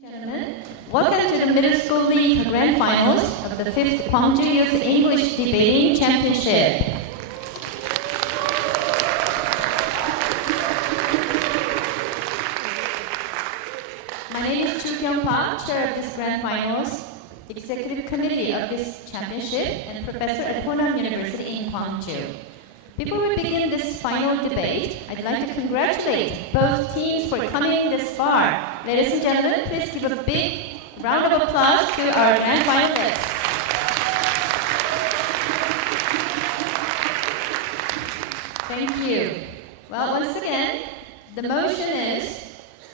Gentlemen, welcome to the Middle School League Grand Finals of the 5th Gwangju Youth English Debating Championship. My name is Choo-kyung Park, Chair of this Grand Finals, Executive Committee of this championship, and Professor at Honam University in Gwangju. Before we begin this final debate, I'd like to congratulate both teams for coming this far. Ladies and gentlemen, please give a big round of applause to our grand finalists. Thank you. Well, once again, the motion is,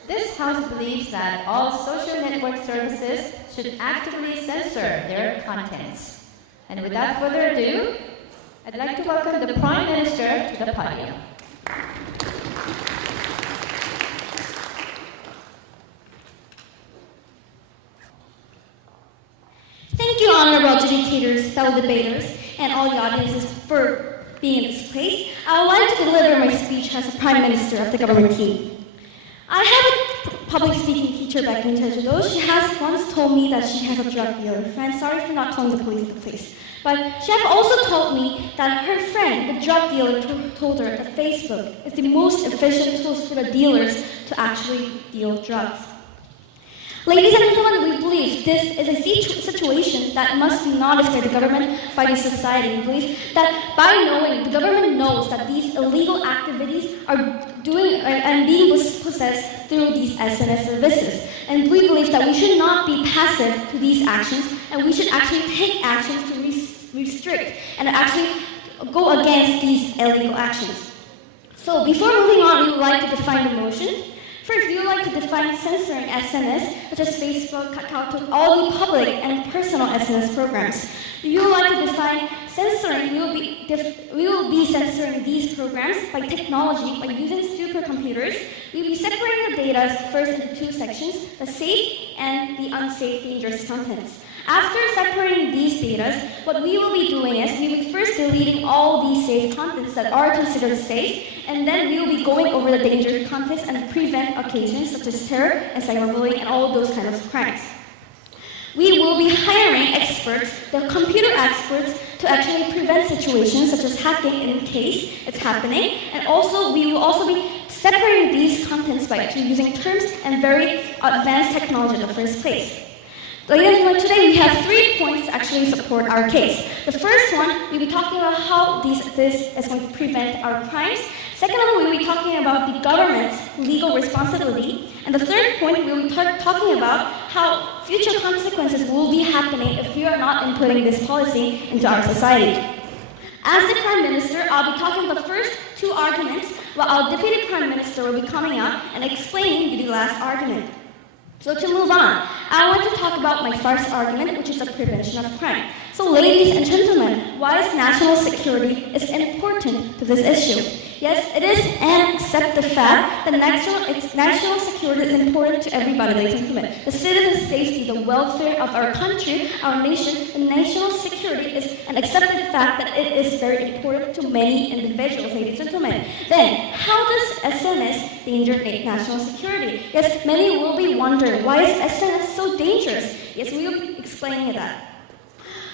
this House believes that all social network services should actively censor their contents. And without further ado, I'd like to welcome the Prime Minister to the podium. Thank you, honorable educators, fellow debaters, and all the audiences for being in this place. I would like to deliver my speech as the Prime Minister of the government team. I have a public speaking teacher back in Jeju-do. She has once told me that she has a drug dealer. I'm sorry for not telling the police the place. But she has also told me that her friend, the drug dealer, told her that Facebook is the most efficient tool for the dealers to actually deal drugs. Ladies and gentlemen, we believe this is a situation that must be noticed by the government, by the society. We believe that by knowing, the government knows that these illegal activities are doing and being possessed through these SNS services. And we believe that we should not be passive to these actions, and we should actually take actions to restrict and actually go against these illegal actions. So before moving on, we would like to define the motion. First, we would like to define censoring SNS, such as Facebook, Kakao, all the public and personal SNS programs. We would like to define censoring. We will be censoring these programs by technology, by using supercomputers. We will be separating the data first into two sections, the safe and the unsafe dangerous contents. After separating these data, what we will be doing is we will be first deleting all these safe contents that are considered safe, and then we will be going over the dangerous contents and prevent occasions such as terror and cyberbullying and all those kinds of crimes. We will be hiring experts, the computer experts, to actually prevent situations such as hacking in case it's happening, and also we will also be separating these contents by actually using terms and very advanced technology in the first place. Ladies and gentlemen, today we have 3 points to actually support our case. The first one, we'll be talking about how this is going to prevent our crimes. Second one, we'll be talking about the government's legal responsibility. And the third point, we'll be talking about how future consequences will be happening if we are not inputting this policy into our society. As the Prime Minister, I'll be talking about the first 2 arguments, while our Deputy Prime Minister will be coming out and explaining the last argument. So to move on, I want to talk about my first argument, which is the prevention of crime. So ladies and gentlemen, why is national security is important to this issue? Yes, it is, and accept the fact that national security is important to everybody, ladies and gentlemen. The citizens' safety, the welfare of our country, our nation, the national security is an accepted fact that it is very important to many individuals, ladies and gentlemen. Then, how does SNS endanger national security? Yes, many will be wondering, why is SNS so dangerous? Yes, we will be explaining that.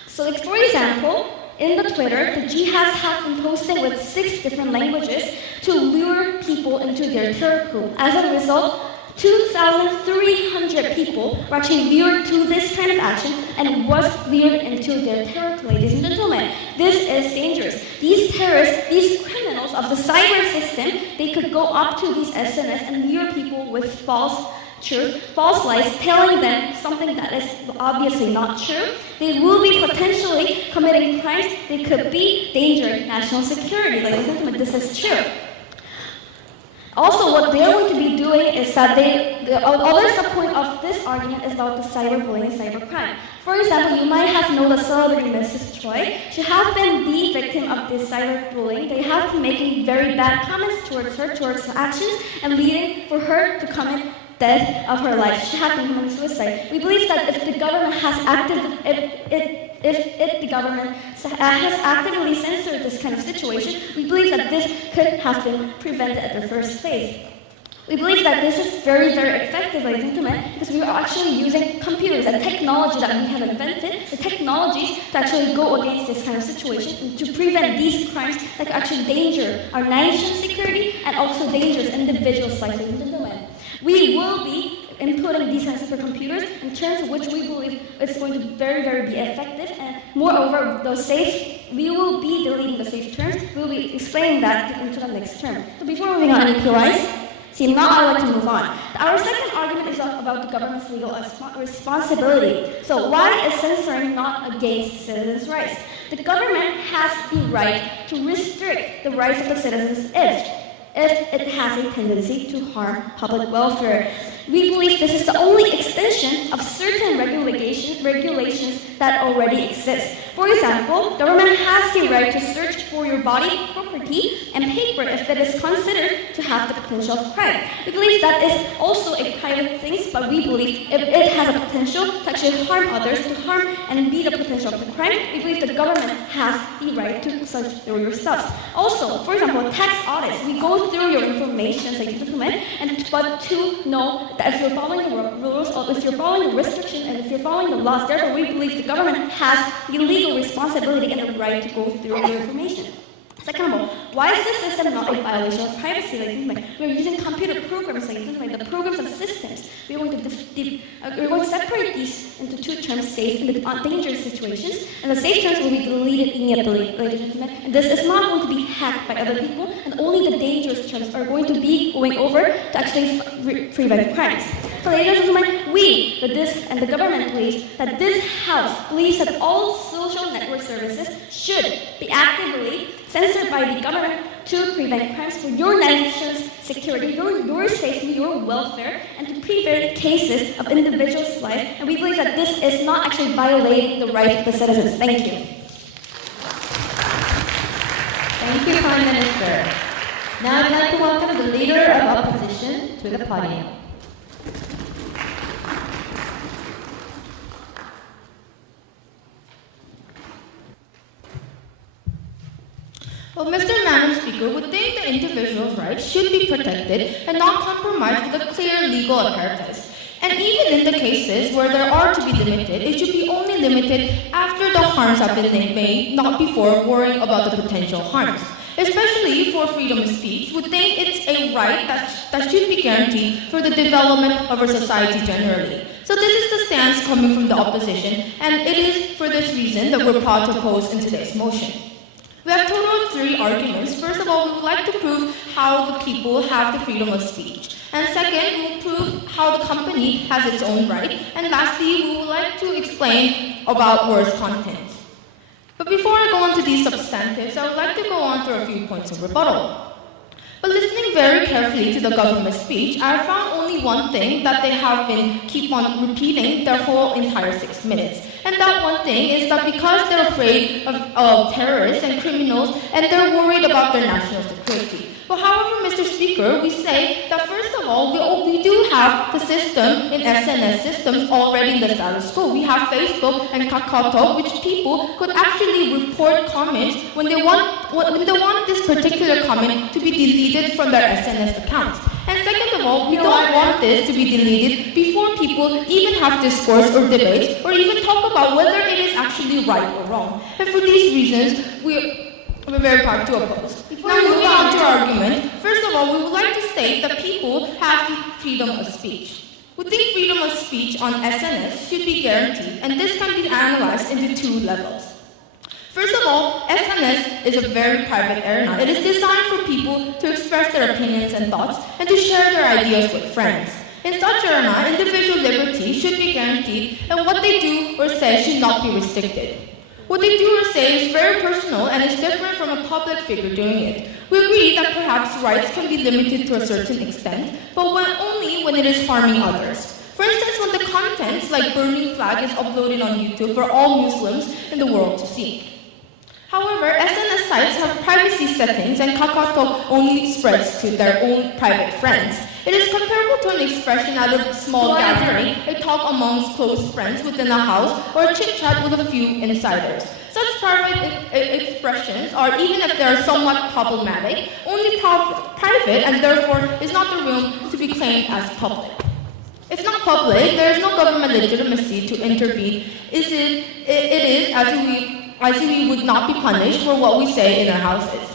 So, like, for example, in the Twitter, the jihads have been posting with 6 different languages to lure people into their terror group. As a result, 2,300 people were actually lured to this kind of action and was lured into their terror group. Ladies and gentlemen, this is dangerous. These terrorists, these criminals of the cyber system, they could go up to these SNS and lure people with false lies, telling them something that is obviously not true. They will be potentially committing crimes. They could be endangering national security. Ladies and gentlemen, this is true. Also, what they're going to be doing is that the other point of this argument is about the cyberbullying and cybercrime. For example, you might have known the celebrity Mrs. Choi. She has been the victim of this cyberbullying. They have been making very bad comments towards her actions, and leading for her to commit death of her life. She had been committing suicide. We believe that if the government has actively censored this kind of situation, we believe that this could have been prevented at the first place. We believe that this is very, very effective, ladies and gentlemen, because we are actually using computers and technology that we have invented, the technologies to actually go against this kind of situation and to prevent these crimes that could actually endanger our nation's security and also dangerous individuals' lives, ladies and gentlemen. We will be inputting these kinds of supercomputers in terms of which we believe it's going to very, very be effective, and moreover, those safe, we will be deleting the safe terms. We will be explaining that into the next term. So before moving on, EPYs, see, now I would like to move on. Our second argument is about the government's legal responsibility. So why is censoring not against citizens' rights? The government has the right to restrict the rights of the citizens if it has a tendency to harm public welfare. We believe this is the only extension of certain regulations that already exist. For example, government has the right to search for your body, property, and paper if it is considered to have the potential of crime. We believe that is also a private thing, but we believe if it has a potential to actually harm others, to harm and be the potential of the crime, we believe the government has the right to search through your stuff. Also, for example, tax audits. We go through your information, ladies and gentlemen, but to know that if you're following the rules, or if you're following the restrictions, and if you're following the laws, therefore we believe the government has the legal responsibility and the right to go through your information. Second of all, why is this system not a violation of privacy, ladies and gentlemen? We're using computer programs, ladies and gentlemen, the programs and systems. We're going to separate these into two terms, safe and dangerous situations, and the safe terms will be deleted immediately, ladies and gentlemen. And this is not going to be hacked by other people, and only the dangerous terms are going to be going over to actually prevent crimes. So, ladies and gentlemen, we, the government believes that this House believes that all social network services should be actively censored by the government to prevent crimes for your nation's security, your safety, your welfare, and to prevent cases of individuals' life. And we believe that this is not actually violating the rights of the citizens. Thank you. Thank you, Prime Minister. Now I'd like to welcome the Leader of Opposition to the podium. Well, Mr. Madam Speaker would think the individual's rights should be protected and not compromised with a clear legal apparatus. And even in the cases where there are to be limited, it should be only limited after the harms have been made, not before worrying about the potential harms. Especially for freedom of speech, would think it's a right that should be guaranteed for the development of our society generally. So this is the stance coming from the opposition, and it is for this reason that we're proud to oppose in today's motion. We have total of 3 arguments. First of all, we would like to prove how the people have the freedom of speech. And second, we will prove how the company has its own right. And lastly, we would like to explain about words content. But before I go on to these substantives, I would like to go on to a few points of rebuttal. But listening very carefully to the government's speech, I found only one thing that they have been keep on repeating their whole entire 6 minutes. And that one thing is that because they're afraid of terrorists and criminals, and they're worried about their national security. But however, Mr. Speaker, we say that first of all, we do have the system in SNS systems already in the status quo. We have Facebook and Kakao, which people could actually report comments when they want this particular comment to be deleted from their SNS accounts. And second of all, we don't want this to be deleted before people even have discourse or debates or even talk about whether it is actually right or wrong. And for these reasons, we're very proud to oppose. Now moving on to our argument, first of all, we would like to state that people have the freedom of speech. We think freedom of speech on SNS should be guaranteed, and this can be analyzed into 2 levels. First of all, SNS is a very private arena. It is designed for people to express their opinions and thoughts and to share their ideas with friends. In such arena, individual liberty should be guaranteed, and what they do or say should not be restricted. What they do or say is very personal and is different from a public figure doing it. We agree that perhaps rights can be limited to a certain extent, but only when it is harming others. For instance, when the contents like burning flag is uploaded on YouTube for all Muslims in the world to see. However, SNS sites have privacy settings and Kakao only spreads to their own private friends. It is comparable to an expression at a small gathering, a talk amongst close friends within a house, or a chit-chat with a few insiders. Such private expressions are, even if they are somewhat problematic, only private and therefore is not the room to be claimed as public. If not public, there is no government legitimacy to intervene. It is as we would not be punished for what we say in our houses.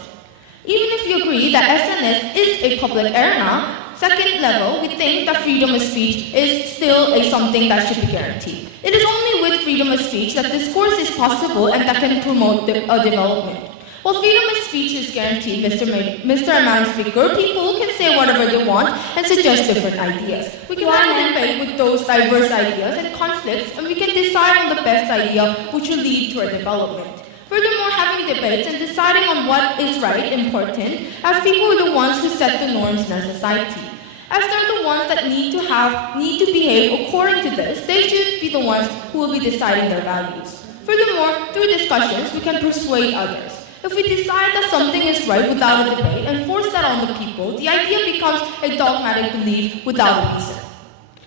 Even if you agree that SNS is a public arena, second level, we think that freedom of speech is still something that should be guaranteed. It is only with freedom of speech that discourse is possible and that can promote a development. While freedom of speech is guaranteed, Mr. and Madam Speaker, people can say whatever they want and suggest different ideas. We can have a debate with those diverse ideas and conflicts, and we can decide on the best idea which will lead to our development. Furthermore, having debates and deciding on what is right important, as people are the ones who set the norms in our society. As they're the ones that need to behave according to this, they should be the ones who will be deciding their values. Furthermore, through discussions, we can persuade others. If we decide that something is right without a debate and force that on the people, the idea becomes a dogmatic belief without a reason.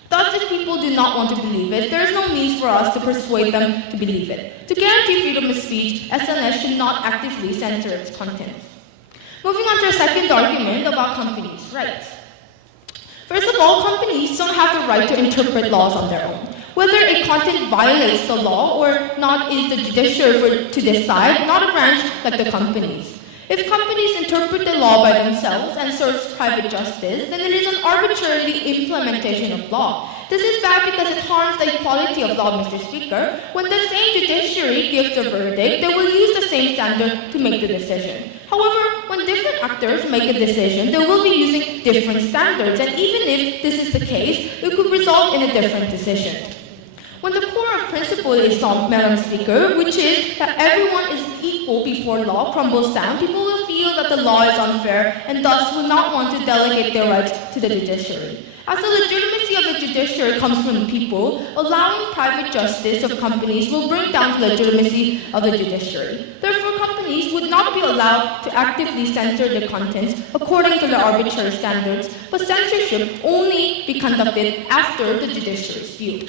Thus, if people do not want to believe it, there is no means for us to persuade them to believe it. To guarantee freedom of speech, SNS should not actively censor its content. Moving on to our second argument about companies' rights. First of all, companies don't have the right to interpret laws on their own. Whether a content violates the law or not is the judiciary to decide, not a branch like the companies. If companies interpret the law by themselves and search private justice, then it is an arbitrary implementation of law. This is bad because it harms the equality of law, Mr. Speaker. When the same judiciary gives a verdict, they will use the same standard to make the decision. However, when different actors make a decision, they will be using different standards, and even if this is the case, it could result in a different decision. When the core of principle is solved, Madam Speaker, which is that everyone is equal before law, crumbles down, people will feel that the law is unfair and thus will not want to delegate their rights to the judiciary. As the legitimacy of the judiciary comes from the people, allowing private justice of companies will bring down the legitimacy of the judiciary. Therefore, companies would not be allowed to actively censor their contents according to their arbitrary standards, but censorship only be conducted after the judiciary's view.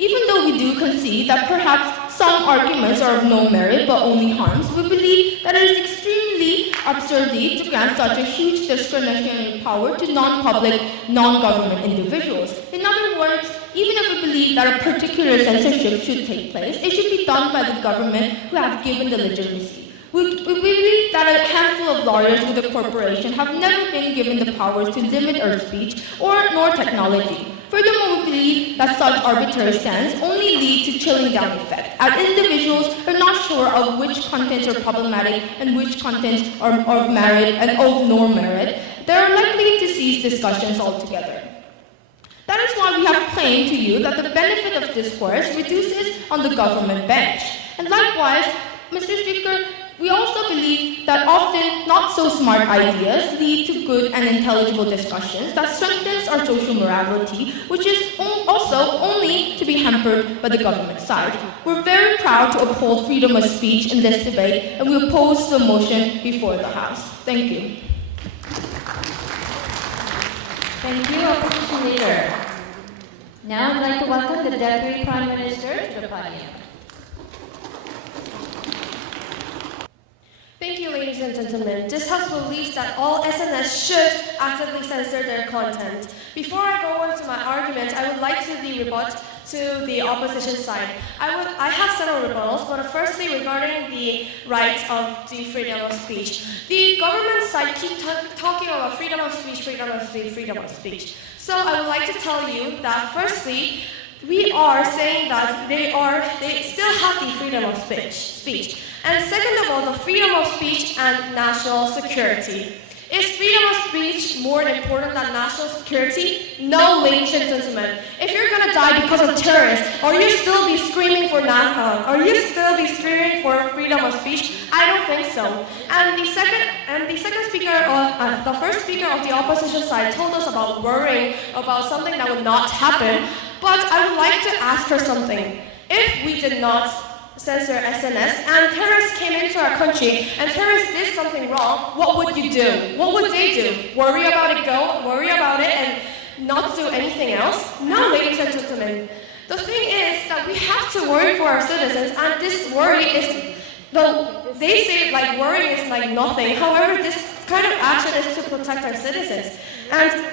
Even though we do concede that perhaps some arguments are of no merit but only harms, we believe that it is extremely absurd to grant such a huge discretionary power to non-public, non-government individuals. In other words, even if we believe that a particular censorship should take place, it should be done by the government who have given the legitimacy. We believe that a handful of lawyers with a corporation have never been given the powers to limit our speech nor technology. Furthermore, we believe that such arbitrary stance only lead to chilling down effect, as individuals are not sure of which contents are problematic and which contents are of merit and of no merit. They are likely to cease discussions altogether. That is why we have claimed to you that the benefit of discourse reduces on the government bench. And likewise, Mr. Speaker, we also believe that often not so smart ideas lead to good and intelligible discussions that strengthens our social morality, which is also only to be hampered by the government side. We're very proud to uphold freedom of speech in this debate, and we oppose the motion before the House. Thank you. Thank you, Opposition Leader. Now I'd like to welcome the Deputy Prime Minister to the podium. Thank you, ladies and gentlemen. This House believes that all SNS should actively censor their content. Before I go on to my argument, I would like to rebut to the opposition side. I have several rebuttals, but firstly regarding the rights of the freedom of speech. The government side keeps talking about freedom of speech, freedom of speech, freedom of speech. So I would like to tell you that firstly, we are saying that they still have the freedom of speech. And second of all, the freedom of speech and national security. Is freedom of speech more important than national security? No, ladies and gentlemen. If you're gonna die because of terrorists, or you still be screaming for freedom of speech? I don't think so. And the first speaker of the opposition side told us about worrying about something that would not happen. But I would like to ask her something. If we did not censor SNS and terrorists came into our country and terrorists did something wrong, what would you do? What would they do? Worry about it and not do anything else? No, ladies and gentlemen. The thing is that we have to worry for our citizens, and this worry is, they say like worry is like nothing. However, this kind of action is to protect our citizens. And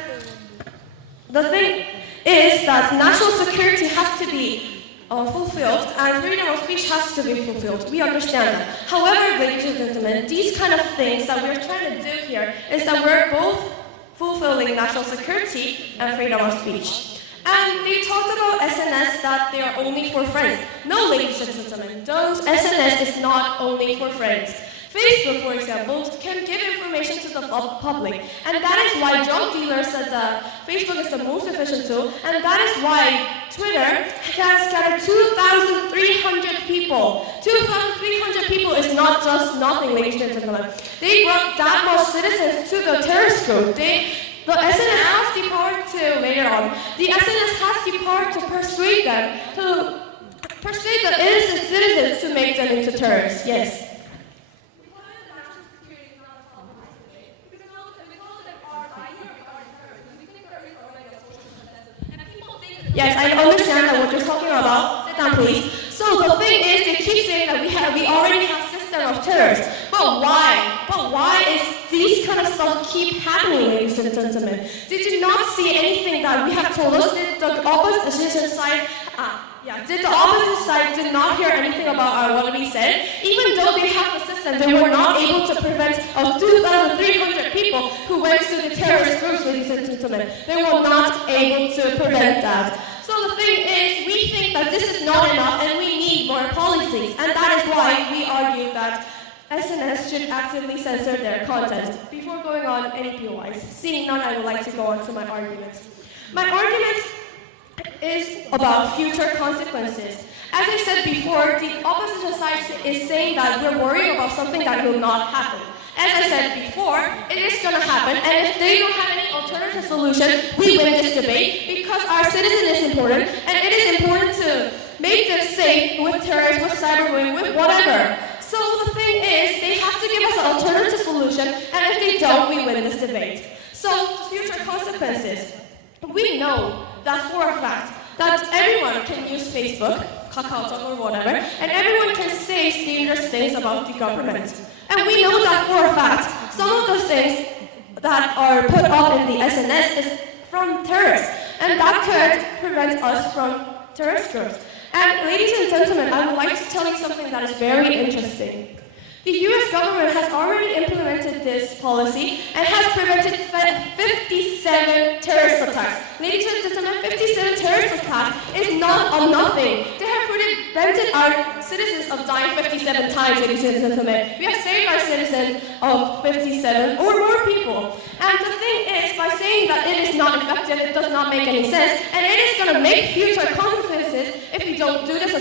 the thing is that national security has to be fulfilled and freedom of speech has to be fulfilled. We understand that. However, ladies and gentlemen, these kind of things that we're trying to do here is that we're both fulfilling national security and freedom of speech. And they talked about SNS that they are only for friends. No, ladies and gentlemen, those SNS is not only for friends. Facebook, for example, can give information to the public. And that is why drug dealers said that Facebook is the most efficient tool. And that is why Twitter has gathered 2,300 people. 2,300 people is not just nothing, ladies and gentlemen. They brought that much citizens to the terrorist group. The SNS has the power to, later on, the SNS has the power to persuade them, to persuade the innocent citizens to make them into terrorists, yes. Yes, I understand that what you're talking about. Sit down, please. So the thing is, they keep saying that we already have a system of terrorists. But why? But why is these kind of stuff keep happening, ladies and gentlemen? Did you not see anything that we have told us? Did the opposition side? Did the opposition side did not hear anything about what we said? Even though they have the system, they were not able to prevent 2,300 people who went to the terrorist groups, ladies and gentlemen. They were not able to prevent that. So the thing is, we think that this is not enough and we need more policies. And that is why we argue that SNS should actively censor their content. Before going on NEP-wise, seeing none, I would like to go on to my arguments. My argument is about future consequences. As I said before, the opposition side is saying that we're worried about something that will not happen. As I said before, it is going to happen, and if they don't have any alternative solution, we win this debate because our citizen is important, and it is important to make them safe with terrorists, with cyberbullying, with whatever. So the thing is, they have to give us an alternative solution, and if they don't, we win this debate. So, future consequences. We know that for a fact that everyone can use Facebook, Kakao or whatever, and everyone can say dangerous things about the government. And we know that for a fact, some of the things that are put up in the SNS is from terrorists, and that could prevent us from terrorist groups. And ladies and gentlemen, I would like to tell you something that is very interesting. The US government has already implemented this policy and has prevented 57 terrorist attacks. Ladies and gentlemen, 57 terrorist attacks is not a nothing. They have prevented our citizens of dying 57 times, ladies and gentlemen. We have saved our citizens of 57 or more people. And the thing is, by saying that it is not effective, it does not make any sense, and it is going to make future consequences if we don't do this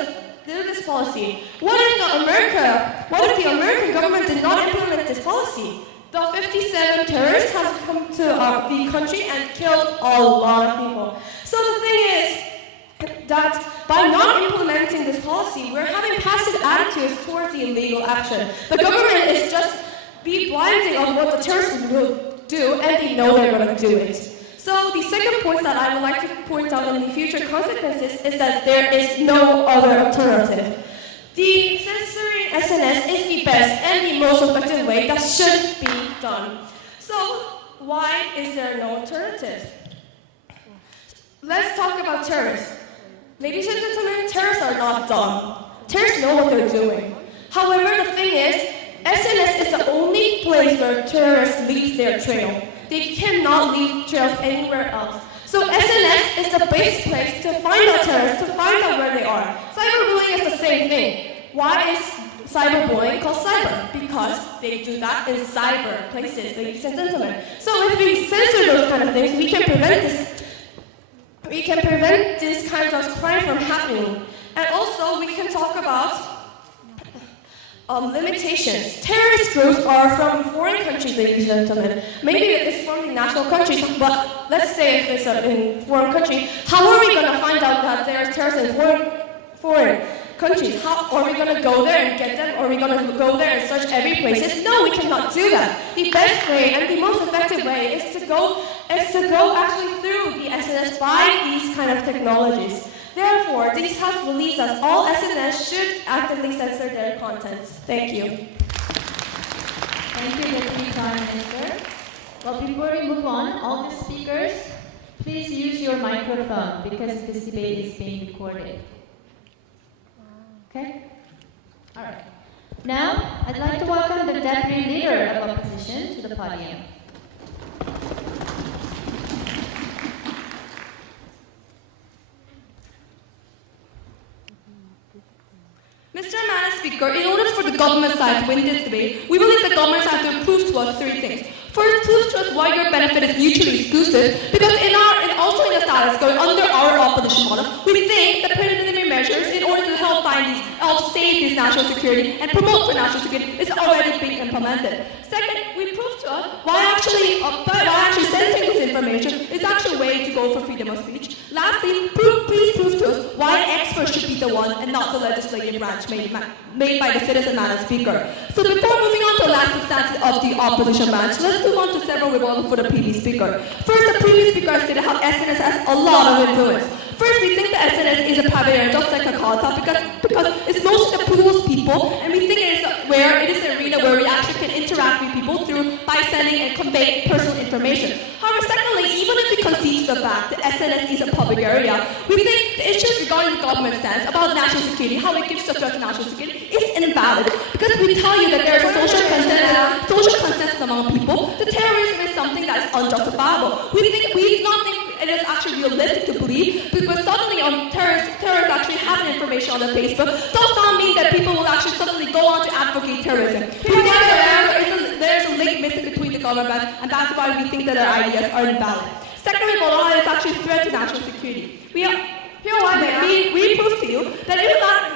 policy. What if the American government did not implement this policy? The 57 terrorists have come to the country and killed a lot of people. So the thing is that by not implementing this policy, we're having passive attitudes towards the illegal action. The government is just be blinding on what the terrorists will do, and they know they're going to do it. So the second point that I would like to point out in the future consequences is that there is no other alternative. The censoring SNS is the best and the most effective way that should be done. So why is there no alternative? Let's talk about terrorists. Ladies and gentlemen, terrorists are not dumb. Terrorists know what they're doing. However, the thing is, SNS is the only place where terrorists leave their trail. They cannot leave trails anywhere else. So SNS is the best place to find out terrorists, to find out where they are. Cyberbullying is the same thing. Why is cyberbullying called cyber? Because they do that in cyber places, ladies and gentlemen. So if we censor those kind of things, we can prevent this kind of crime from happening. And also, we can talk about limitations. Terrorist groups are from foreign countries, ladies and gentlemen. Maybe it's from the national countries, but let's say if it's in foreign country, how are we going to find out that there's terrorists in foreign countries? How are we going to go there and get them? Or are we going to go there and search every place? No, we cannot do that. The best way and the most effective way is to go actually through the SNS by these kind of technologies. Therefore, this House believes that all SNS should actively censor their contents. Thank you. Thank you, Deputy Prime Minister. Well, before we move on, all the speakers, please use your microphone because this debate is being recorded. Okay? All right. Now, I'd like to welcome the Deputy Leader of Opposition to the podium. Mr. Madam Speaker, in order for the government side to win this debate, we believe the government side to prove to us three things. First, prove to us why your benefit is mutually exclusive, because also in the status quo, under our opposition model, we think the preliminary measures in order to help save this national security and promote for national security is already being implemented. Second, we prove to us why actually censoring this information is actually a way to go for freedom of speech. Lastly, please prove to us why experts should be the one and not the legislative branch made by the citizen, Madam Speaker. So before moving on to the last substance of the opposition branch, let's move on to several rebuttals for the previous speaker. First, the previous speaker stated how SNS has a lot of influence. First, we think the SNS is a private area, just like a Kalata, because it's mostly the poorest people, and we think it is an arena where we actually can interact with people by sending and conveying personal information. However, secondly, even if we concede to the fact that SNS is a public area, we think the issues regarding the government stance about national security, how it gives structure to national security, is invalid. Because we tell you that there is a social consensus among people, the terrorism is something that is unjustifiable. We do not think it is actually realistic to believe, because suddenly terrorists actually have information on their Facebook, does not mean that people will actually suddenly go on to advocate terrorism. We think that there is a link missing between the government, and that's why we think that our ideas are invalid. Secondly, Bologna is actually a threat to national security. We prove to you that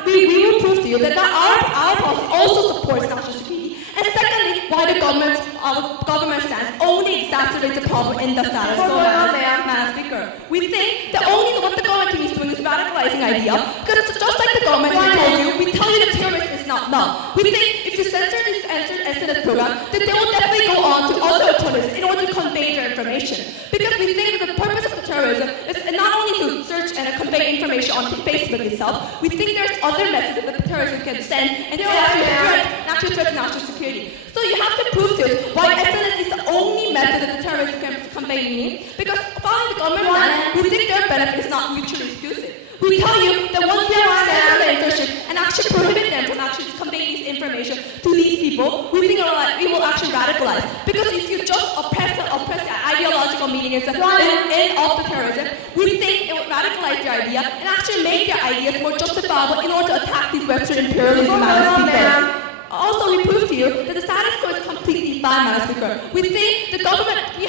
we will prove to you that our policy also supports national security. And secondly, why the government stance only exacerbates the problem in the status quo, Madam Speaker. We think that only what the government team is doing is radicalizing idea, because just like the government told you, we tell you that terrorism is not enough. We think if you censor this SNS program, then they will definitely go on to other alternatives in order to convey their information. Because we think that the purpose of the terrorism is not only to search and convey information on Facebook itself, we think there's other methods that the terrorism can send and actually threat national security. So you have to prove to us why SNS is the only method that the terrorists can convey meaning, because following the government plan, we think their benefit is not mutually exclusive. We tell you that once we have censored the internship and actually prohibit them from actually conveying this information to these people, we think we will actually radicalize. Because if you just oppress the ideological meaning of the terrorism, we think it will radicalize their idea and actually make their ideas more justifiable in order to attack these Western imperialism, Madam Speaker. Also, we prove to you that the status quo is completely fine, Madam Speaker. We think the government, we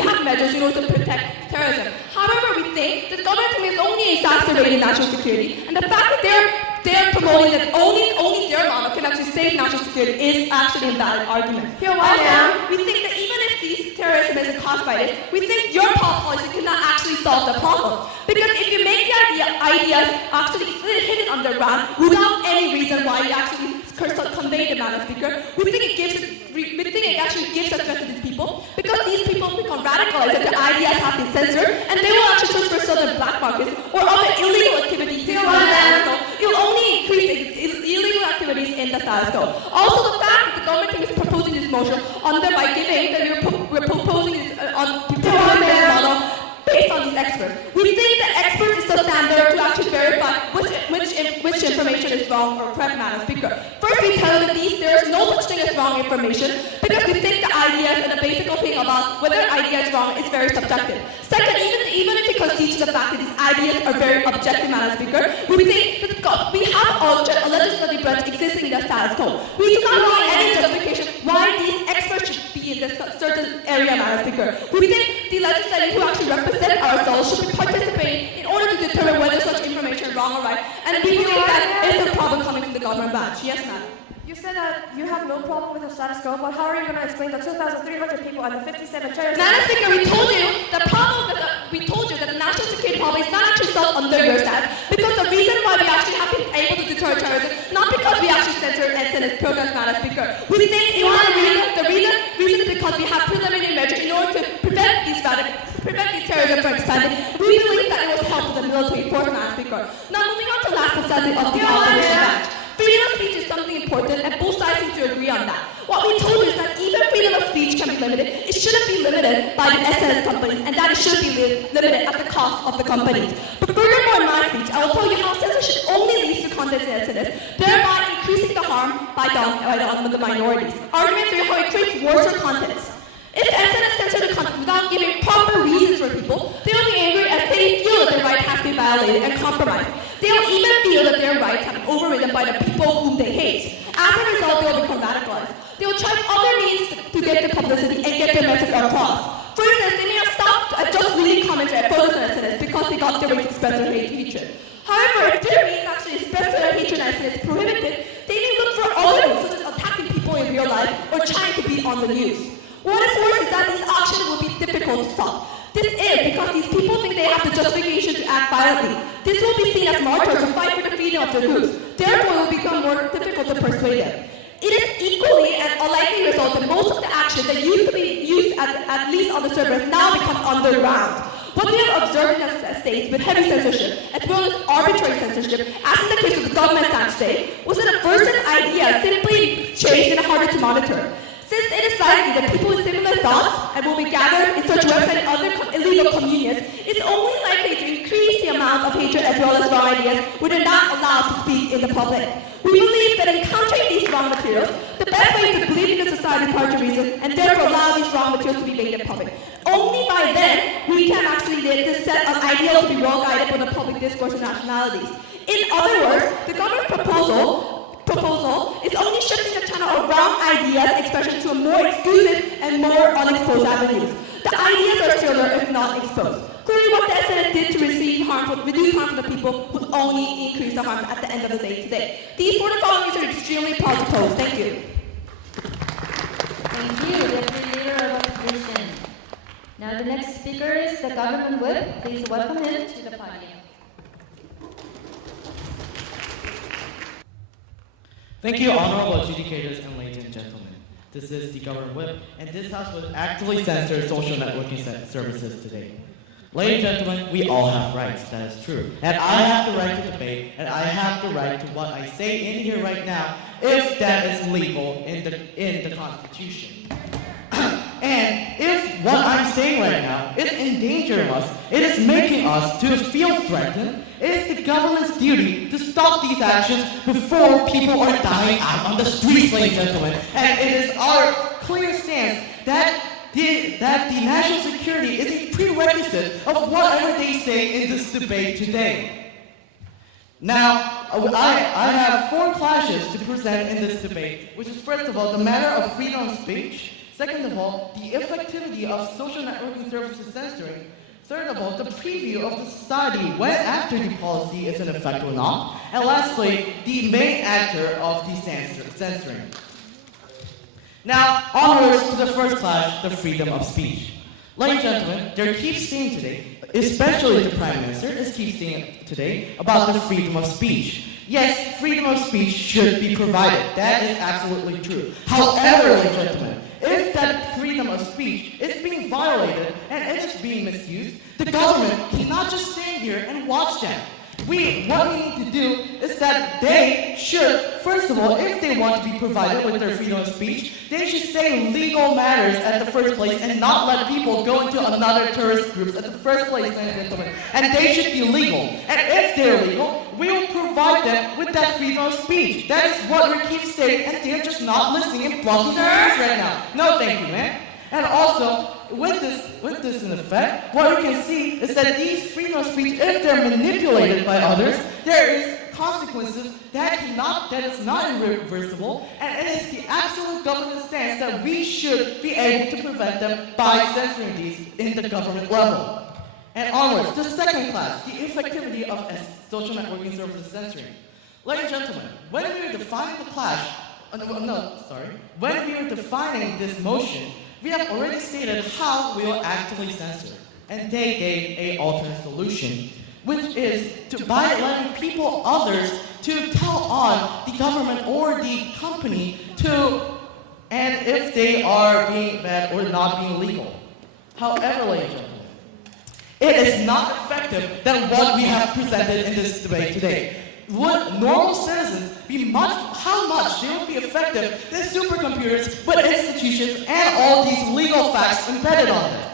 have measures in order to protect terrorism. However, we think that the government is only exacerbating national security, and the fact that they're promoting that only their model can actually save national security is actually a valid argument. We think that even if these terrorism is caused by this, we think your policy cannot actually solve the problem. Because if you make the ideas actually hidden underground without any reason why you actually convey the Madam Speaker, we think it actually gives a threat to these people, because these people become radicalized and their ideas have been censored, and they will actually search for certain black markets or other illegal activities in the status quo. It will only increase illegal activities in the status quo. Also, the fact that the government team is proposing this motion by giving that we're proposing this model based on these experts. We think that experts is the standard to actually verify which information is wrong or correct, Madam Speaker. First, we tell that there is no such thing as wrong information, because we think the ideas and the basic thing about whether an idea is wrong is very subjective. Second, even if we concede to the fact that these ideas are very objective, Madam Speaker, we think that we have a legislative branch existing in the status quo. We do not need any justification why these experts should be in this certain area, Madam Speaker. We think the legislators who actually represent ourselves should be participating in order to determine whether such information is wrong or right. And we believe that is a problem coming from the government branch. Yes, ma'am. You said that you have no problem with the status quo, but how are you going to explain the 2,300 people and the 57 terrorists? Madam Speaker, we told you that the national security problem is not actually solved under your status, because the reason why we actually have been able to deter terrorism, not because we actually censored SNS programs, Madam Speaker. We think the reason is because we have preliminary measures in order to prevent these terrorism from expanding. We believe that it was helped with the military force, Madam Speaker. Now, moving on to the last subject of the opposition branch. Freedom of speech is something important, and both sides seem to agree on that. What we told you is that by the SNS companies, and that it should be limited at the cost of the companies. But furthermore, in my speech, I will tell you how censorship only leads to content in SNS, thereby increasing the harm by the minorities. Argument 3, how it creates worse contents. If SNS censor the content without giving proper reasons for people, they will be angry as they feel that their right has been violated and compromised. They will even feel that their rights have been overridden by the people whom they hate. As a result, they will become radicalized. They will try other means to get the publicity and get their message across. For instance, they may have stopped at just reading comments at photos on SNS because they got their way to express their hatred. However, if their means actually express their hatred on SNS is prohibited, they may look for other means, such as attacking people in real life or trying to be on the news. What is worse is that these actions will be difficult to stop. This is because these people think they have the justification to act violently. This will be seen as martyrs who fight for the freedom of their groups. Therefore, it will become more difficult to persuade them. It is equally and a likely result that most of the action that used to be used at least on the servers now become underground. What we have observed in the states with heavy censorship, as well as arbitrary censorship, as in the case of the government stance today, was that a person's idea simply changed and harder to monitor. Since it is likely that people with similar thoughts and will be gathered in such websites and other illegal communions, it's only likely to increase the amount of hatred as well as wrong ideas which are not allowed to speak in the public. We believe that in countering these wrong materials, the best way is to believe in the society part of reason and therefore allow these wrong materials to be made in public. Only by then we can actually get this set of ideals to be well guided for the public discourse and nationalities. In other words, the government's proposal is only shifting the channel of wrong ideas expression to a more exclusive and more unexposed avenues. The ideas are still there if not exposed. Clearly what the SNS did to reduce harm to the people would only increase the harm at the end of the day today. These four followings are extremely proud to pose. Thank you. Thank you, Deputy Leader of Opposition. Now the next speaker is the Government Whip. Please welcome him to the podium. Thank you, honorable adjudicators and ladies and gentlemen. This is the Government Whip, and this House will actively censor social networking services today. Ladies and gentlemen, we all have rights, that is true. And I have the right to debate, and I have the right to what I say in here right now, if that is legal in the Constitution. And if what I'm saying right now is endangering us, it is making us to feel threatened, it is the government's duty to stop these actions before people are dying out on the streets, ladies and gentlemen. And it is our clear stance that the national security is a prerequisite of whatever they say in this debate today. Now, I have 4 clashes to present in this debate, which is first of all, the matter of freedom of speech. Second of all, the effectivity of social networking services censoring. Third of all, the preview of the society when after the policy is in effect or not. And lastly, the main actor of the censoring. Now, onwards to the first clash, the freedom of speech. Ladies and gentlemen, there keeps saying today, especially the Prime Minister, is keeps saying today about the freedom of speech. Yes, freedom of speech should be provided. That is absolutely true. However, ladies and gentlemen, if that freedom of speech is being violated and it is being misused, the government cannot just stand here and watch them. What we need to do is that they should, first of all, if they want to be provided with their freedom of speech, they should stay in legal matters at the first place and not let people go into another terrorist groups at the first place, ladies and gentlemen. And they should be legal. And if they're legal, we will provide them with that freedom of speech. That is what we keep saying, and they're just not listening and blocking their ears right now. No, thank you, man. And also, with this in effect, what we can see is that these freedom of speech, if they're manipulated by others, there is consequences that is not irreversible, and it is the absolute government stance that we should be able to prevent them by censoring these in the government level. And onwards, the second class, the effectivity of social networking services censoring. Ladies and gentlemen, when we are defining the clash, when we are defining this motion, we have already stated how we will actively censor, and they gave an alternate solution, which is to by letting people, others, to tell on the government or the company and if they are being bad or not being legal. However, ladies and gentlemen, it is not effective than what we have presented in this debate today. Would normal citizens how much they would be effective than supercomputers with institutions and all these legal facts embedded on them?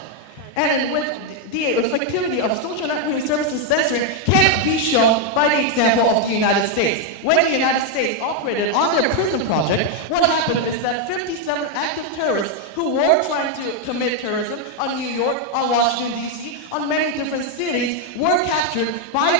and in which the effectivity of social networking services censoring can be shown by the example of the United States. When the United States operated on their prison project, what happened is that 57 active terrorists who were trying to commit terrorism on New York, on Washington, D.C., on many different cities were captured by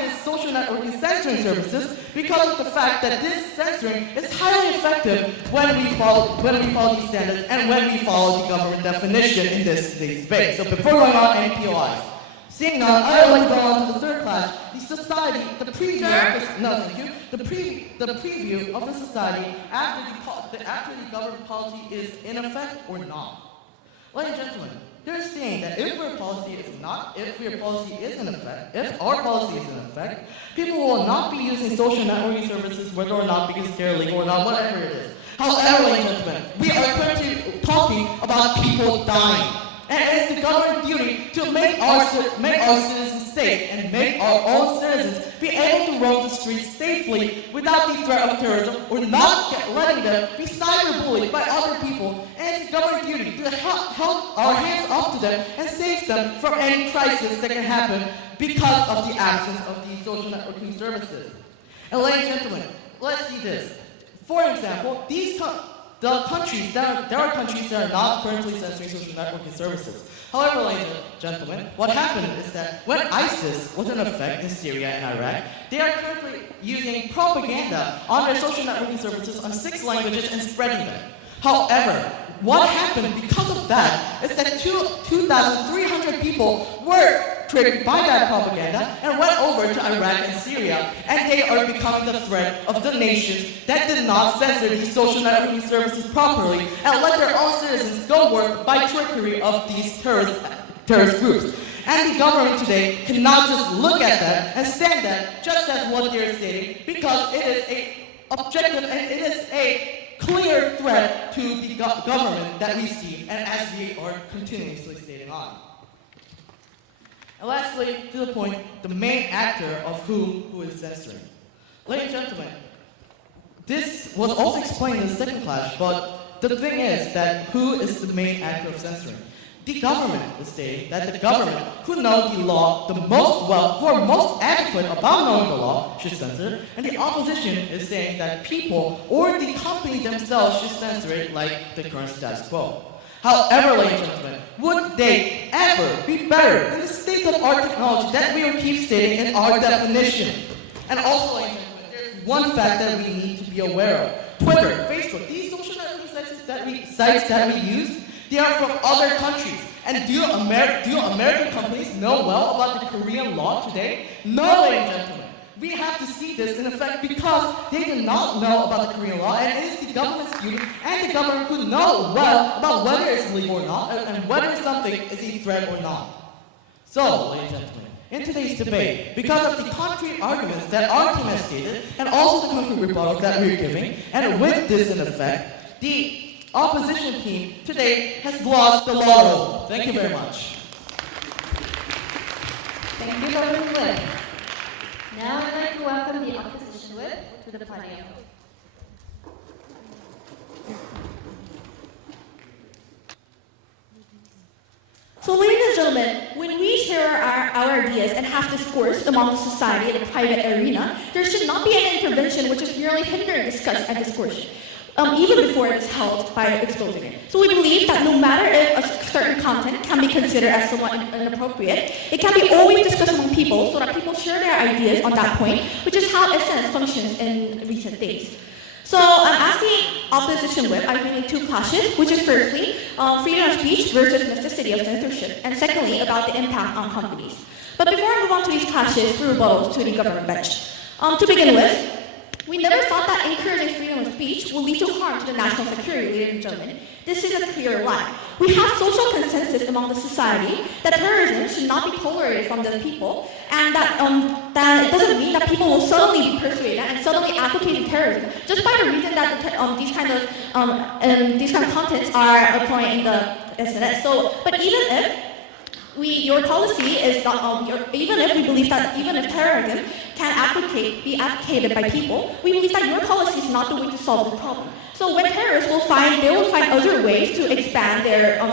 this social networking censoring services because of the fact that this censoring is highly effective when we follow these standards and when we follow the government definition in this debate. So before going on any POIs, seeing none, I would like to go on to the third class, the society, the preview of the society after the government policy is in effect or not. Ladies and gentlemen, they're saying that if our policy is in effect, people will not be using social networking services whether or not because they're legal or not, whatever it is. However, ladies and gentlemen, we are currently talking about people dying. And it's the government's duty to make our citizens safe and make our own citizens be able to roam the streets safely without the threat of terrorism or not letting them be cyberbullied by other people. And it's the government's duty to help our hands up to them and save them from any crisis that can happen because of the absence of these social networking services. And ladies and gentlemen, let's see this. For example, there are countries that are not currently censoring social networking services. However, ladies and gentlemen, what happened is that when ISIS was in effect in Syria and Iraq, they are currently using propaganda on their social networking services on 6 languages and spreading them. However, what happened because of that is that 2,300 people were triggered by that propaganda and went over to Iraq and Syria, and they are becoming the threat of the nations that did not censor these social networking services properly and let their own citizens go work by trickery of these terrorist groups. And the government today cannot just look at that and stand that just as what they're stating, because it is a objective and it is a clear threat to the government that we see and as we are continuously stating on. And lastly, to the point, the main actor of who is censoring. Ladies and gentlemen, this was also explained in the second class, but the thing is that who is the main actor of censoring? The government is stating that the government who knows the law the most well, who are most adequate about knowing the law, should censor, and the opposition is saying that people or the company themselves should censor it like the current status quo. However, ladies and gentlemen, would they ever be better than the state-of-the-art technology that we will keep stating in our definition? And also, ladies and gentlemen, there's one fact that we need to be aware of. Twitter, Facebook, these social networking sites that we use, they are from other countries. And do American companies know well about the Korean law today? No, ladies and gentlemen. We have to see this in effect because they do not know about the Korean law, and it is the government's duty and the government who know well about whether it's legal or not and whether something is a threat or not. So, ladies and gentlemen, in today's debate, because of the concrete arguments that our team has stated and also the concrete rebuttals that we're giving, and with this in effect, the opposition team today has lost the lotto. Thank you very much. Thank you, Government Whip. Now I'd like to welcome the opposition whip to the podium. So, ladies and gentlemen, when we share our ideas and have discourse among society in a private arena, there should not be an intervention which is merely hinder discuss and discourse, even before it is held by exposing it. So we believe that no matter if a certain content can be considered as somewhat inappropriate, it can be always discussed among people so that people share their ideas on that point, which is how SNS functions in recent days. So as the opposition whip, I think 2 clashes, which is firstly, freedom of speech versus necessity of censorship, and secondly, about the impact on companies. But before I move on to these clashes, we rebuttals to the government bench. To begin with, we never thought that encouraging freedom of speech will lead to harm to the national security, ladies and gentlemen. This is a clear lie. We have social consensus among the society that terrorism should not be tolerated from the people, and that it doesn't mean that people will suddenly be persuaded and suddenly advocate terrorism just by the reason that these kind of contents are applied in the SNS. So, but even if your policy is not, even if we believe that even if terrorism can be advocated by people, we believe that your policy is not the way to solve the problem. So when terrorists will find other ways to expand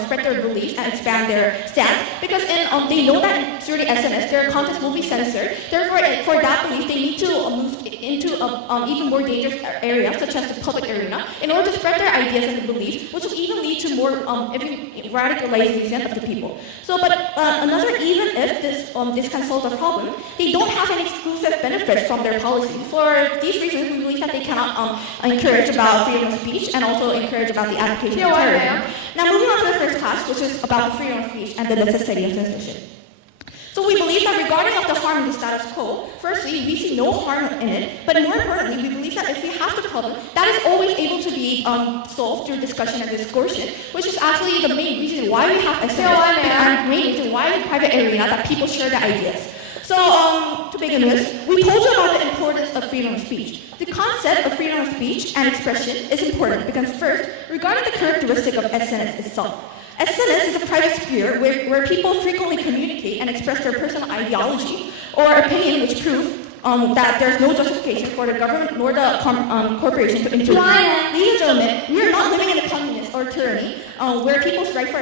spread their beliefs and expand their stance, because they know that through the SNS, their content will be censored. Therefore, for that belief, they need to move into even more dangerous areas, such as the public arena, in order to spread their ideas and beliefs, which will even lead to more radicalization of the people. So, but even if this can solve the problem, they don't have any exclusive benefits from their policy. For these reasons, we believe that they cannot encourage about freedom of speech and also encourage about the advocacy of terrorism. Now, moving on to the first class, which is about the freedom of speech and the necessity of censorship. So we believe that regarding of the harm in the status quo, firstly, we see no harm in it, but more importantly, we believe that if we have the problem, that is always able to be solved through discussion and discussion, which is actually the main reason why we have SNS, and the main reason why in private arena that people share their ideas. So, to begin with, we told you about the importance of freedom of speech. The concept of freedom of speech and expression is important because first, regarding the characteristic of SNS itself, SNS is a private sphere where people frequently communicate and express their personal ideology or opinion which prove that there's no justification for the government nor the corporation to intervene. Ladies and gentlemen, we are not living in a communist or tyranny where people's right for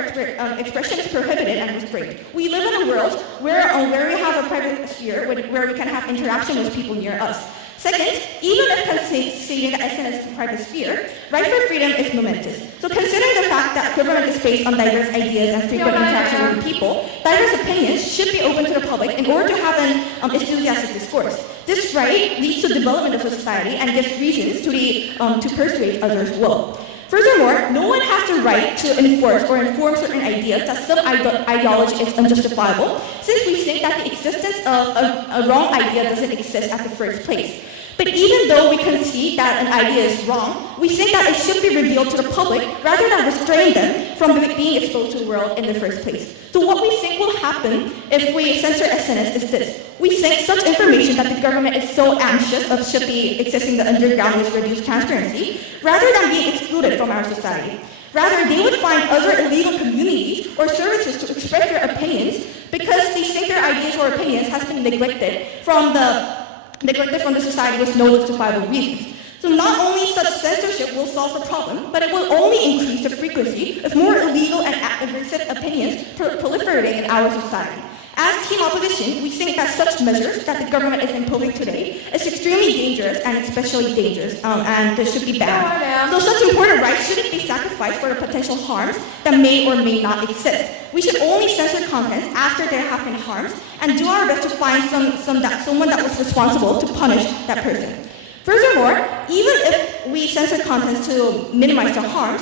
expression is prohibited and restrained. We live in a world where we have a private sphere where we can have interaction with people near us. Second, even if conceding that SNS is a private sphere, right for freedom is momentous. So considering the fact that government is based on diverse ideas and frequent interaction with people, diverse opinions should be open to the public in order to have an enthusiastic discourse. This right leads to development of society and gives reasons to persuade others' will. Furthermore, no one has the right to enforce or inform certain ideas that some ideology is unjustifiable, since we think that the existence of a wrong idea doesn't exist at the first place. But even though we concede that an idea is wrong, we think that it should be revealed to the public rather than restrain them from being exposed to the world in the first place. So what we think will happen if we censor SNS is this. We think such information that the government is so anxious of should be existing in the underground with reduced transparency, rather than being excluded from our society. Rather, they would find other illegal communities or services to express their opinions because they think their ideas or opinions has been neglected from the society with no justifiable reasons. So not only such censorship will solve the problem, but it will only increase the frequency of more illegal and aversive opinions proliferating in our society. As team opposition, we think that such measures that the government is imposing today is extremely dangerous and especially dangerous, and they should be banned. So such important rights shouldn't be sacrificed for the potential harms that may or may not exist. We should only censor contents after there have been harms and do our best to find someone that was responsible to punish that person. Furthermore, even if we censor contents to minimize the harms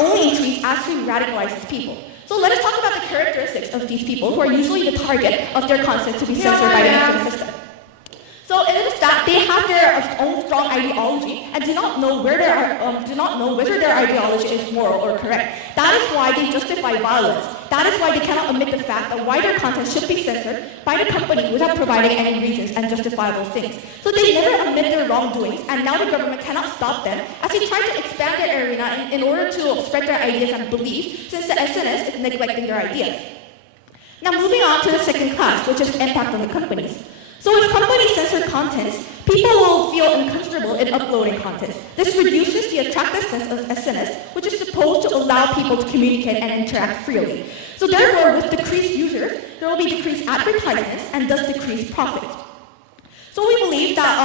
only increase as we radicalize these people. So let us talk about the characteristics of these people who are usually the target of their content to be censored by the censorship system. So it is that they have their own strong ideology and do not know whether their ideology is moral or correct. That is why they justify violence. That is why they cannot admit the fact that why their content should be censored by the company without providing any reasons and justifiable things. So they never admit their wrongdoings, and now the government cannot stop them as they try to expand their arena in order to spread their ideas and beliefs, since the SNS is neglecting their ideas. Now moving on to the second class, which is impact on the companies. So if companies censor contents, people will feel uncomfortable in uploading content. This reduces the attractiveness of SNS, which is supposed to allow people to communicate and interact freely. So therefore, with decreased users, there will be decreased advertisements and thus decreased profits. So we believe that,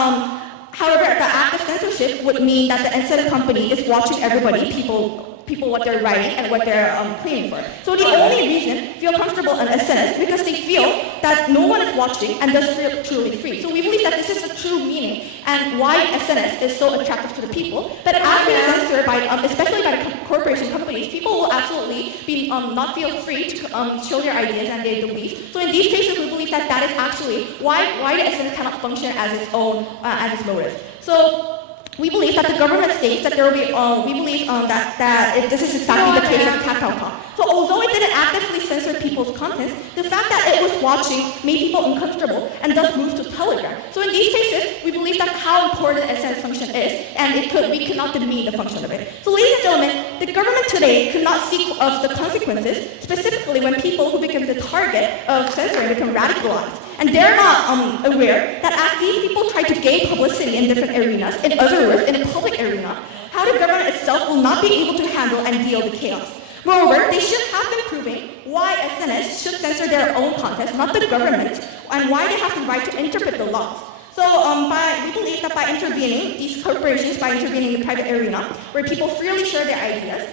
however, the act of censorship would mean that the SNS company is watching everybody, people what they're writing and what they're claiming for. So the only reason feel comfortable in SNS because they feel that no one is watching and thus feel truly free. So we believe that this is the true meaning and why SNS is so attractive to the people. But as we censor especially by the corporation companies, people will absolutely be not feel free to show their ideas and their beliefs. So in these cases, we believe that that is actually why the SNS cannot function as its own as its motive. So we believe that the government states that there will be, we believe that this is exactly the case of Kakao. So although it didn't actively censor people's contents, the fact that it was watching made people uncomfortable and thus moved to Telegram. So in these cases, we believe that how important SNS function is, and we could not demean the function of it. So ladies and gentlemen, the government today could not seek of the consequences, specifically when people who become the target of censoring become radicalized. and they're not aware that as these people try to gain publicity in different arenas, in other words, in a public arena, how the government itself will not be able to handle and deal with chaos. Moreover, they should have been proving why SNS should censor their own content, not the government, and why they have the right to interpret the laws. So we believe that by intervening, these corporations, by intervening in the private arena, where people freely share their ideas,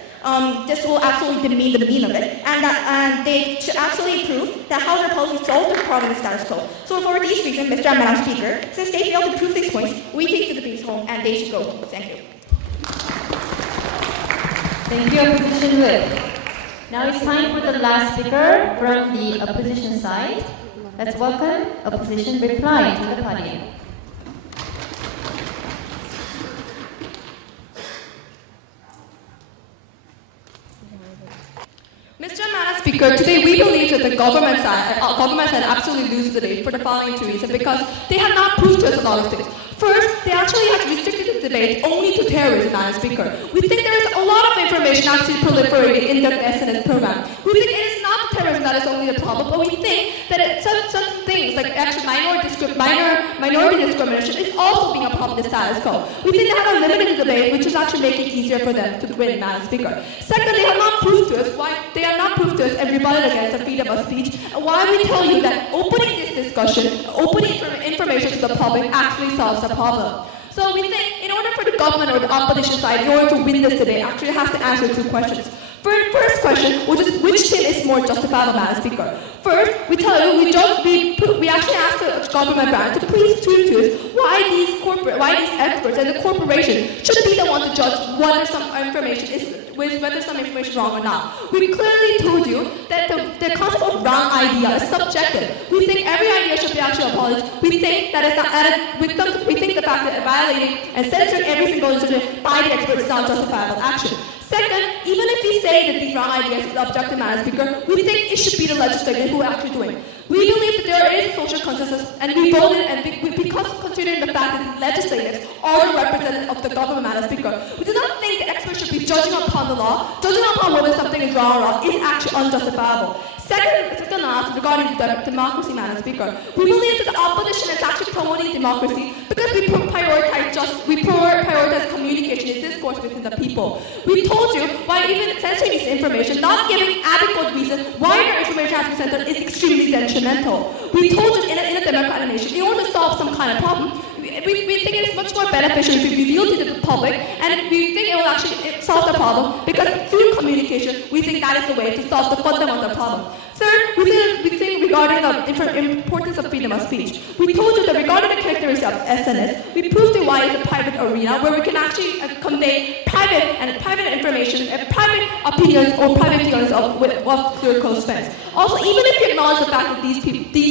this will absolutely demean the mean of it, and they should actually prove that how their policies solve the problem of status quo. So for these reasons, Mr. and Madam Speaker, since they failed to prove these points, we take the debates home, and they should go home. Thank you. Thank you, Opposition Whip. Now it's time for the last speaker from the opposition side. Let's welcome opposition reply to the podium. Mr. and Madam Speaker, today we believe that the government side absolutely loses the debate for the following two reasons, because they have not proved to us a lot of things. First, they actually have restricted the debate only to terrorism, Madam Speaker. We think there is a lot of information actually proliferating in the SNS program. We think it is not terrorism that is only the problem, but we think that some things like actually minority discrimination is also being a problem in the status quo. We think they have a limited debate, which is actually making it easier for them to win, Madam Speaker. Second, they have not proved to us and rebutted against the freedom of speech, and why we tell you that opening this discussion, opening information to the public actually solves the problem. So we think in order for the government or the opposition side, in order to win this debate, actually has to answer two questions. First question, which team is more justifiable, Madam Speaker? First, we tell you, we actually ask the government branch to please prove to us why these experts and the corporation should be the one to judge whether some information is wrong or not. We clearly told you that the concept of wrong idea is subjective. We think every idea should be actually abolished. We think that it's not, we think the fact that violating and censoring every single incident by the experts is not justifiable action. Second, even if we say that these wrong ideas is objective, Madam Speaker, we think it should be the legislators who are actually doing it. We believe that there is a social consensus, and we voted, and because considering the fact that the legislators are the representatives of the government, Madam Speaker, we do not think the experts should be judging upon the law, judging upon whether something is wrong or wrong, is actually unjustifiable. Second regarding democracy, Madam Speaker, we believe that the opposition is actually promoting democracy because we prioritize communication and discourse within the people. We told you why even censoring this information, not giving adequate reason why your information has to be censored is extremely detrimental. We told you in a democratic nation, in order to solve some kind of problem, we think it is much more beneficial if we reveal it to the public, and we think it will actually solve the problem because through communication, we think that is the way to solve the fundamental problem. Third, we think regarding the importance of freedom of speech. We told you that regarding the characteristics of SNS, we proved to why it's a private arena where we can actually convey private information and private opinions or private feelings of your close friends. Also, even if you acknowledge the fact that these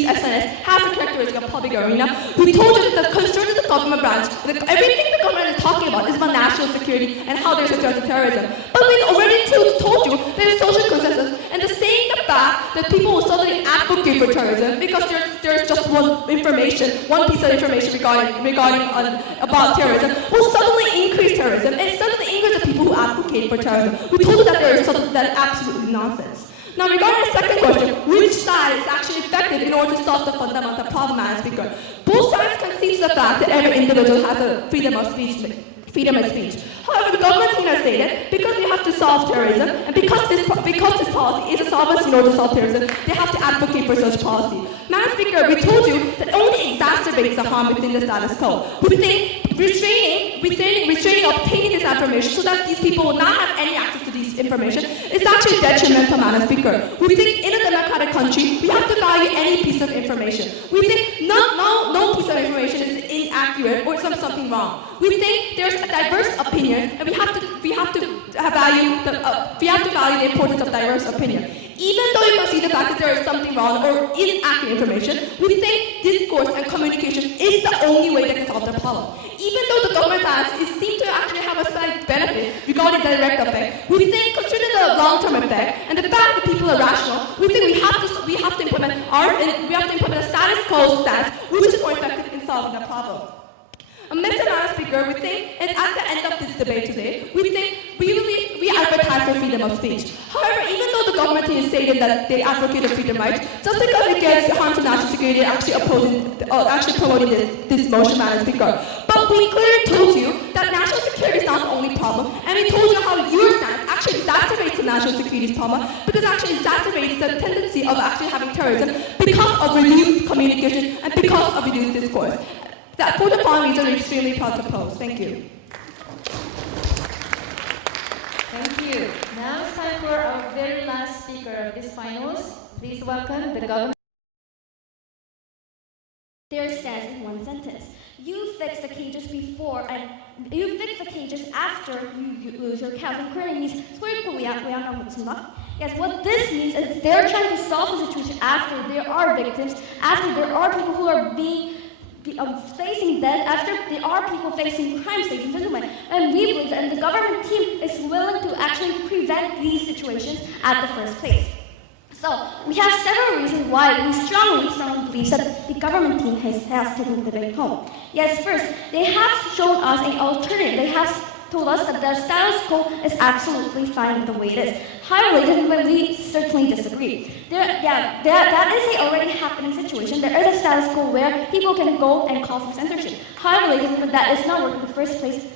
SNS has a characteristic of public arena, we told you that the concern of the government branch, that everything the government is talking about is about national security and how there's a threat to terrorism. But we already told you there's social consensus, and saying the fact that people will suddenly advocate for terrorism because there's just one piece of information regarding about terrorism will suddenly increase terrorism and suddenly increase the people who advocate for terrorism. We told you that there is something that is absolutely nonsense. Now, regarding the second question, which side is actually effective in order to solve the fundamental problem, Madam Speaker? Both sides concede to the fact that every individual has a freedom of speech. However, the government team has stated because we have to solve terrorism, and because this policy is a solvency in order to solve terrorism, they have to advocate for such policy. Madam Speaker, we told you that only exacerbates the harm within the status quo. We think restraining obtaining this information so that these people will not have any access to this information is actually detrimental, Madam Speaker. We think in a democratic country, we have to value any piece of information. We think no piece of information is inaccurate or something wrong. We think there's a diverse opinion, and we have to value the importance of diverse opinion. Even though you can see the fact that there is something wrong or inaccurate information, we think discourse and communication is the only way that can solve the problem. Even though the government seems to actually have a slight benefit regarding the direct effect, we think considering the long-term effect and the fact that people are rational, we think we have to implement a status quo stance, which is more effective in solving the problem. Mr. Madam Speaker, we think, and at the end of this debate today, we advertise for freedom of speech. However, even though the government is stating that they advocate the freedom right, just because it gets harm to national security, actually promoting this motion, Madam Speaker. But we clearly told you that national security is not the only problem, and we told you how your stance actually exacerbates the national security problem, because it actually exacerbates the tendency of actually having terrorism because of reduced communication and because of reduced discourse. That for the following reason, we're extremely proud to oppose. Thank you. Thank you. Now it's time for our very last speaker of this finals. Please welcome the government. There stands in one sentence. You fix the cages before and you fix the cages after you lose your cows. And currently means yes, what this means is they're trying to solve the situation after there are victims, after there are people who are facing death, after there are people facing crimes, ladies and gentlemen. And we believe that the government team is willing to actually prevent these situations at the first place. So, we have several reasons why we strongly believe that the government team has taken the debate home. Yes, first, they have shown us an alternative. They have told us that the status quo is absolutely fine the way it is. However, we certainly disagree. That is an already happening situation. There is a status quo where people can go and call for censorship. However, that is not working in the first place.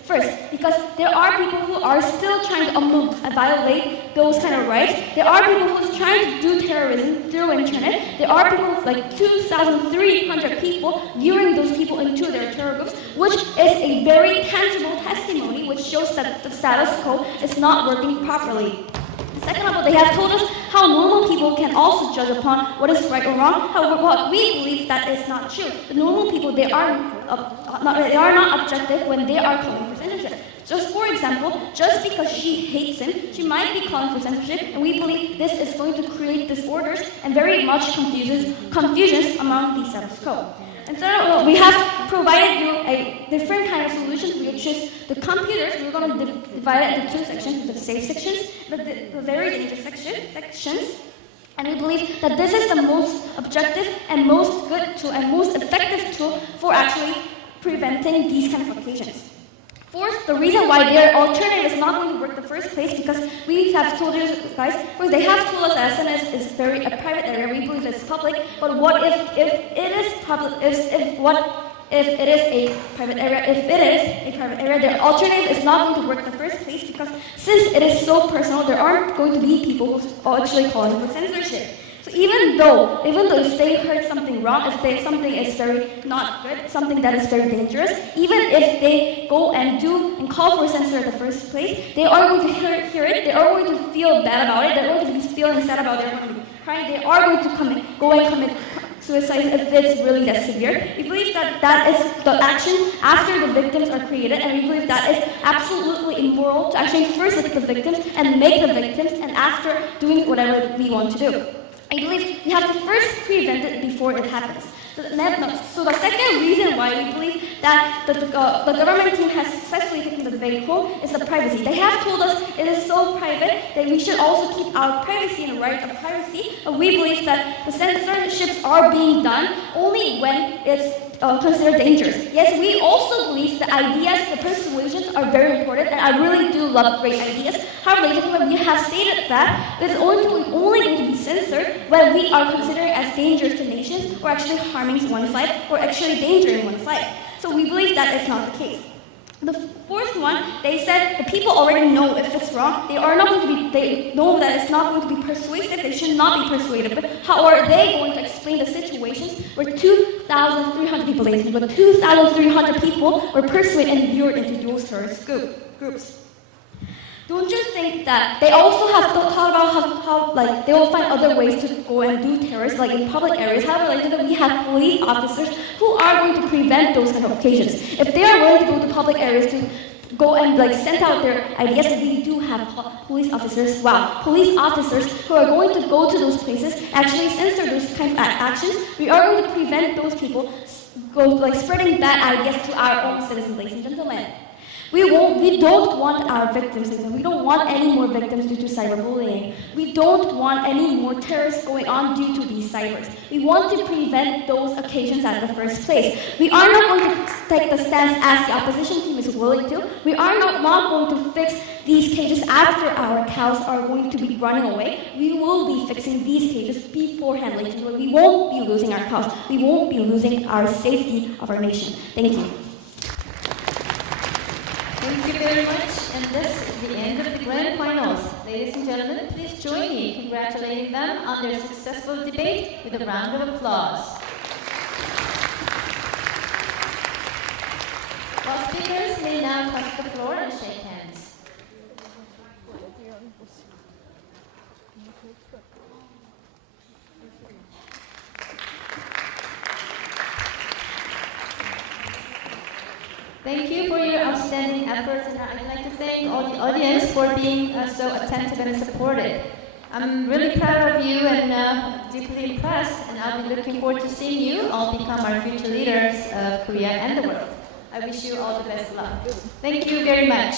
Because there are people who are still trying to violate those kind of rights. There are people who are trying to do terrorism through internet. There are people like 2,300 people viewing those people into their terror groups, which is a very tangible testimony which shows that the status quo is not working properly. Second of all, they have told us how normal people can also judge upon what is right or wrong. However, what we believe that is not true. The normal people, they are not objective when they are calling for censorship. Just for example, just because she hates him, she might be calling for censorship, and we believe this is going to create disorders and very much confusions among the status quo. And so we have provided you a different kind of solution, which is the computers. We're going to divide it into two sections, the safe sections, the very dangerous sections. And we believe that this is the most objective and most good tool and most effective tool for actually preventing these kind of occasions. Fourth, the reason why their alternative is not going to work in the first place, because we have told you guys, because they have told us that SNS is a private area. We believe it's public, but what if it is public? If it is a private area? If it is a private area, their alternative is not going to work in the first place, because since it is so personal, there aren't going to be people who are actually calling for censorship. So even though if they heard something wrong, if something is very not good, something that is very dangerous, even if they go and call for censor in the first place, they are going to hear it, they are going to feel bad about it, they're going to be feeling sad about their crime, they are going to go and commit suicide if it's really that severe. We believe that is the action after the victims are created, and we believe that is absolutely immoral to actually first look at the victims and make the victims, and after doing whatever we want to do. I believe we have to first prevent it before it happens. So the second reason why we believe that the government team has successfully taken the debate home is the privacy. They have told us it is so private that we should also keep our privacy and right of privacy. But we believe that the censorships are being done only when it's considered dangerous. Yes, we also believe the ideas, the persuasions are very important, and I really do love great ideas. However, we have stated that it's only going to be censored when we are considered as dangerous to nations, or actually harming one's life, or actually endangering one's life. So we believe that is not the case. The fourth one, they said the people already know if it's wrong. They know that it's not going to be persuasive. They should not be persuaded. But how are they going to explain the situations where 2,300 people, 2,300 people were persuaded and lured into those terrorist groups? Don't you think that they also have to talk about how they will find other ways to go and do terrorists, like in public areas? However, we have police officers who are going to prevent those kind of occasions. If they are willing to go to public areas to go and send out their ideas, we do have police officers. Wow, police officers who are going to go to those places, actually censor those kind of actions. We are going to prevent those people spreading bad ideas to our own citizens, ladies and gentlemen. We don't want our victims, we don't want any more victims due to cyberbullying. We don't want any more terrorists going on due to these cybers. We want to prevent those occasions at the first place. We are not going to take the stance as the opposition team is is willing to. We are not going to fix these cages after our cows are going to be running away. We will be fixing these cages beforehand. We won't be losing our cows. We won't be losing our safety of our nation. Thank you. Thank you very much. And this is the end of the grand finals. Ladies and gentlemen, please join me in congratulating them on their successful debate with a round of applause. All speakers may now cross the floor and shake hands. Thank you for your outstanding efforts, and I'd like to thank all the audience for being so attentive and supportive. I'm really proud of you and deeply impressed, and I'll be looking forward to seeing you all become our future leaders of Korea and the world. I wish you all the best luck. Thank you very much.